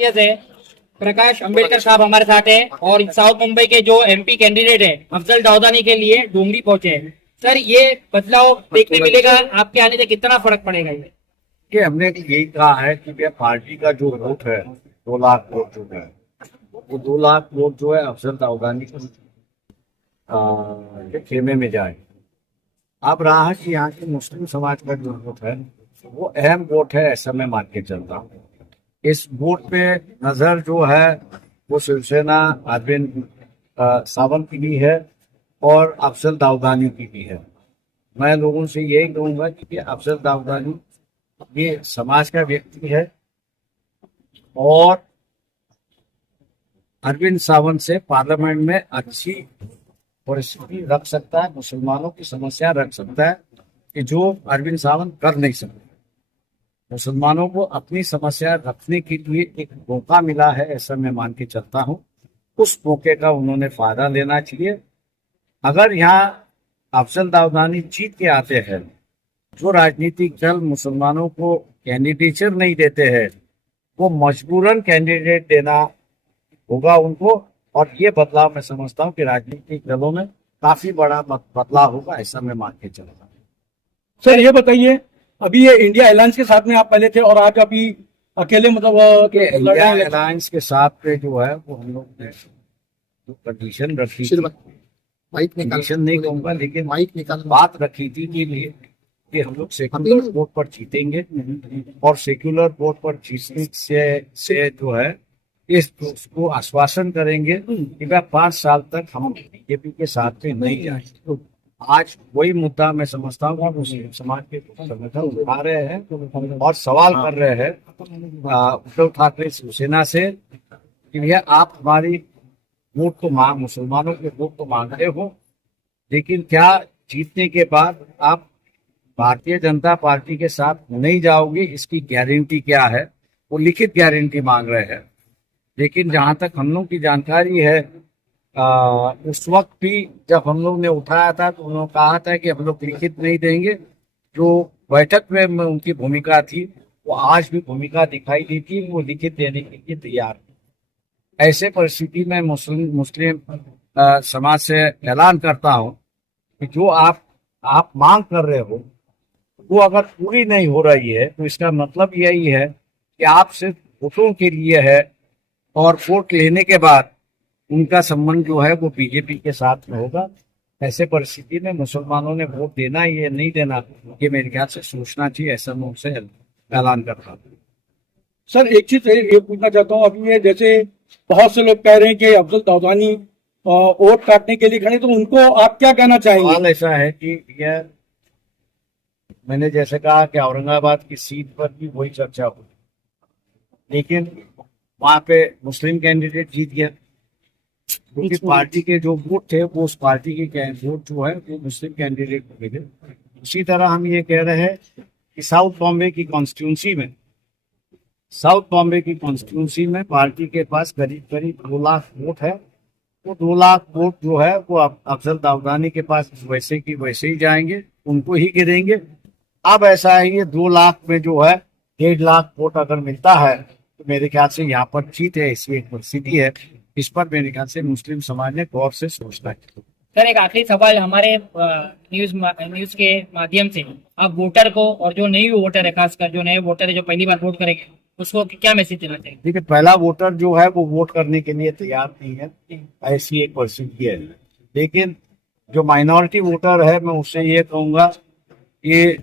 से प्रकाश अंबेडकर साहब हमारे साथ है और साउथ मुंबई के जो एमपी कैंडिडेट है अफजल दाऊदानी के लिए डोंगरी पहुंचे हैं। सर, ये बदलाव देखने मिलेगा, आपके आने से कितना फर्क पड़ेगा? ये कि हमने यही कहा है कि भैया पार्टी का जो वोट है 2 लाख वोट जो है वो 2 लाख वोट जो है अफजल दाऊदानी के खेमे में जाए। अब रहा है कि यहाँ के मुस्लिम समाज का जो वोट है वो अहम वोट है, ऐसा मैं मान के चलता हूँ। इस वोट पे नजर जो है वो शिवसेना अरविंद सावंत की भी है और अफजल दाऊदानी की भी है। मैं लोगों से यही कहूंगा कि अफजल दाऊदानी ये समाज का व्यक्ति है और अरविंद सावंत से पार्लियामेंट में अच्छी परिस्थिति रख सकता है, मुसलमानों की समस्या रख सकता है कि जो अरविंद सावंत कर नहीं सकते। मुसलमानों को अपनी समस्या रखने के लिए एक मौका मिला है, ऐसा मैं मान के चलता हूँ। उस मौके का उन्होंने फायदा लेना चाहिए। अगर यहाँ अफजल दाऊदानी जीत के आते हैं, जो राजनीतिक दल मुसलमानों को कैंडिडेचर नहीं देते हैं वो मजबूरन कैंडिडेट देना होगा उनको, और ये बदलाव मैं समझता हूँ कि राजनीतिक दलों में काफी बड़ा बदलाव होगा, ऐसा मैं मान के चलता हूँ। सर ये बताइए, अभी ये इंडिया अलायंस के साथ में आप पहले थे और आज अभी अकेले मतलब इंडिया अलायंस के साथ पे जो है वो हम लोग ने जो कंडीशन रखी थी, कंडीशन नहीं कहूंगा लेकिन बात रखी थी कि हम लोग सेक्युलर वोट पर जीतेंगे और सेक्युलर वोट पर जीतने से जो है इस उसको आश्वासन करेंगे कि वह 5 साल तक हम बीजेपी के साथ में नहीं जाएंगे। आज वही मुद्दा मैं समझता हूँ कि मुस्लिम समाज के संगठन उठा रहे हैं और सवाल कर रहे हैं उद्धव ठाकरे शिवसेना से कि भैया आप हमारी वोट तो मुसलमानों के वोट तो मांग रहे हो, लेकिन क्या जीतने के बाद आप भारतीय जनता पार्टी के साथ नहीं जाओगे, इसकी गारंटी क्या है? वो लिखित गारंटी मांग रहे हैं। लेकिन जहां तक हम लोग की जानकारी है उस वक्त भी जब हम लोग ने उठाया था तो उन्होंने कहा था कि हम लोग लिखित नहीं देंगे। जो बैठक में उनकी भूमिका थी वो आज भी भूमिका दिखाई देती है, वो लिखित देने के लिए तैयार है। ऐसे परिस्थिति में मुस्लिम समाज से ऐलान करता हूँ कि जो आप मांग कर रहे हो वो अगर पूरी नहीं हो रही है तो इसका मतलब यही है कि आप सिर्फ वोटों के लिए है और वोट लेने के बाद उनका संबंध जो है वो बीजेपी के साथ में होगा। ऐसे परिस्थिति में मुसलमानों ने वोट देना या नहीं देना ये मेरे ख्याल से सोचना चाहिए, ऐसा मैं उनसे ऐलान करता हूँ। सर एक चीज ये पूछना चाहता हूँ, अभी ये जैसे बहुत से लोग कह रहे हैं कि अफजल दाऊदानी वोट काटने के लिए खड़े, तो उनको आप क्या कहना चाहेंगे? सवाल ऐसा है कि यह मैंने जैसे कहा कि औरंगाबाद की सीट पर भी वही चर्चा हुई, लेकिन वहां पे मुस्लिम कैंडिडेट जीत गया क्योंकि पार्टी के जो वोट थे वो उस पार्टी के वोट जो है वो मुस्लिम कैंडिडेट को मिले। उसी तरह हम ये कह रहे हैं कि साउथ बॉम्बे की कॉन्स्टिट्यूंसी में पार्टी के पास करीब करीब 2 लाख वोट है। वो 2 लाख वोट जो है वो अफजल दाऊदानी के पास वैसे की वैसे ही जाएंगे, उनको ही गिरेंगे। अब ऐसा है ये 2 लाख में जो है 1.5 लाख वोट अगर मिलता है तो मेरे ख्याल से यहाँ पर जीत है, इसकी एक परिस्थिति है। इस पर मेरे ख्याल से मुस्लिम समाज ने गौर से सोचना है। सर, एक आखिरी सवाल हमारे न्यूज के माध्यम से आप वोटर को और जो नई वोटर है, खासकर जो नए वोटर है जो पहली बार वोट करेंगे, उसको क्या मैसेज देना चाहिए? देखिए, पहला वोटर जो है वो वोट करने के लिए तैयार नहीं है, ऐसी एक परिस्थिति है। लेकिन जो माइनॉरिटी वोटर है मैं उससे ये कहूंगा कि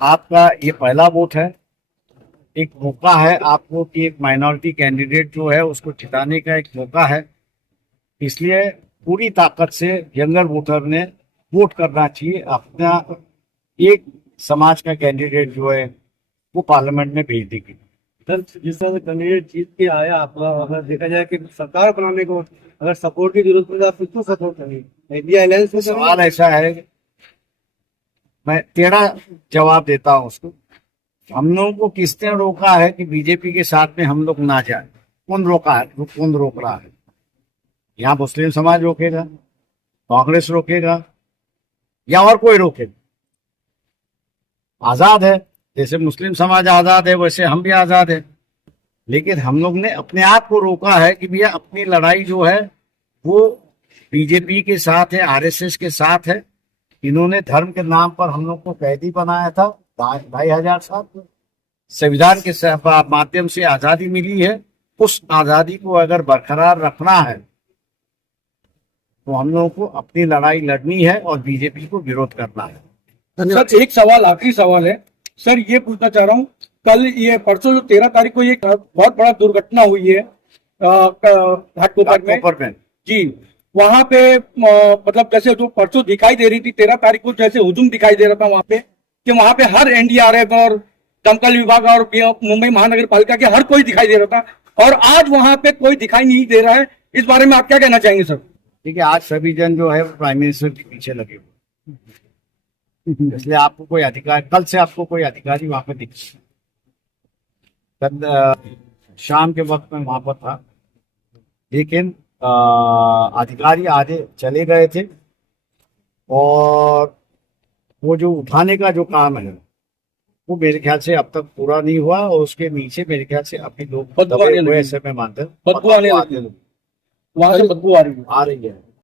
आपका ये पहला वोट है, एक मौका है आपको कि एक माइनॉरिटी कैंडिडेट जो है उसको जिताने का एक मौका है। इसलिए पूरी ताकत से यंगर वोटर ने वोट करना चाहिए, अपना एक समाज का कैंडिडेट जो है वो पार्लियामेंट में भेज देगी। सर जिस तरह से कैंडिडेट जीत के आया आपका, अगर देखा जाए कि सरकार बनाने को अगर सपोर्ट की जरूरत पड़े आप किसको सपोर्ट करेंगे? इंडिया अलायंस में? सवाल ऐसा है, मैं टेढ़ा जवाब देता हूँ उसको। हम लोगों को किसने रोका है कि बीजेपी के साथ में हम लोग ना जाए? कौन रोका है? कौन रोक रहा है? यहाँ मुस्लिम समाज रोकेगा, कांग्रेस रोकेगा या और कोई रोकेगा? आजाद है, जैसे मुस्लिम समाज आजाद है वैसे हम भी आजाद है। लेकिन हम लोग ने अपने आप को रोका है कि भैया अपनी लड़ाई जो है वो बीजेपी के साथ है, आरएसएस के साथ है। इन्होंने धर्म के नाम पर हम लोग को कैदी बनाया था 2007 में। संविधान के माध्यम से आजादी मिली है, उस आजादी को अगर बरकरार रखना है तो हम लोगों को अपनी लड़ाई लड़नी है और बीजेपी को विरोध करना है। सर एक सवाल, आखिरी सवाल है सर, ये पूछना चाह रहा हूँ, कल ये परसों जो 13 तारीख को ये बहुत बड़ा दुर्घटना हुई है घाटकोपर में जी, वहां पे मतलब जैसे जो परसों दिखाई दे रही थी 13 तारीख को जैसे हुजूम दिखाई दे रहा था वहां पे, कि वहां पे हर एनडीआरएफ और दमकल विभाग और मुंबई महानगर पालिका के हर कोई दिखाई दे रहा था, और आज वहां पे कोई दिखाई नहीं दे रहा है। इस बारे में आप क्या कहना चाहेंगे सर? देखिए, आज सभी जन जो है प्राइम मिनिस्टर के पीछे लगे हुए, इसलिए आपको कोई अधिकार, कल से आपको कोई अधिकारी वहां पे दिख, शाम के वक्त में वहां पर था, लेकिन अधिकारी आधे चले गए थे और वो जो उठाने का जो काम है वो मेरे ख्याल से अब तक पूरा नहीं हुआ, और उसके नीचे मेरे ख्याल से अभी लोग बदबू आने लगी। ऐसे में मानते बदबू आने लगी, वहां से बदबू आ रही है।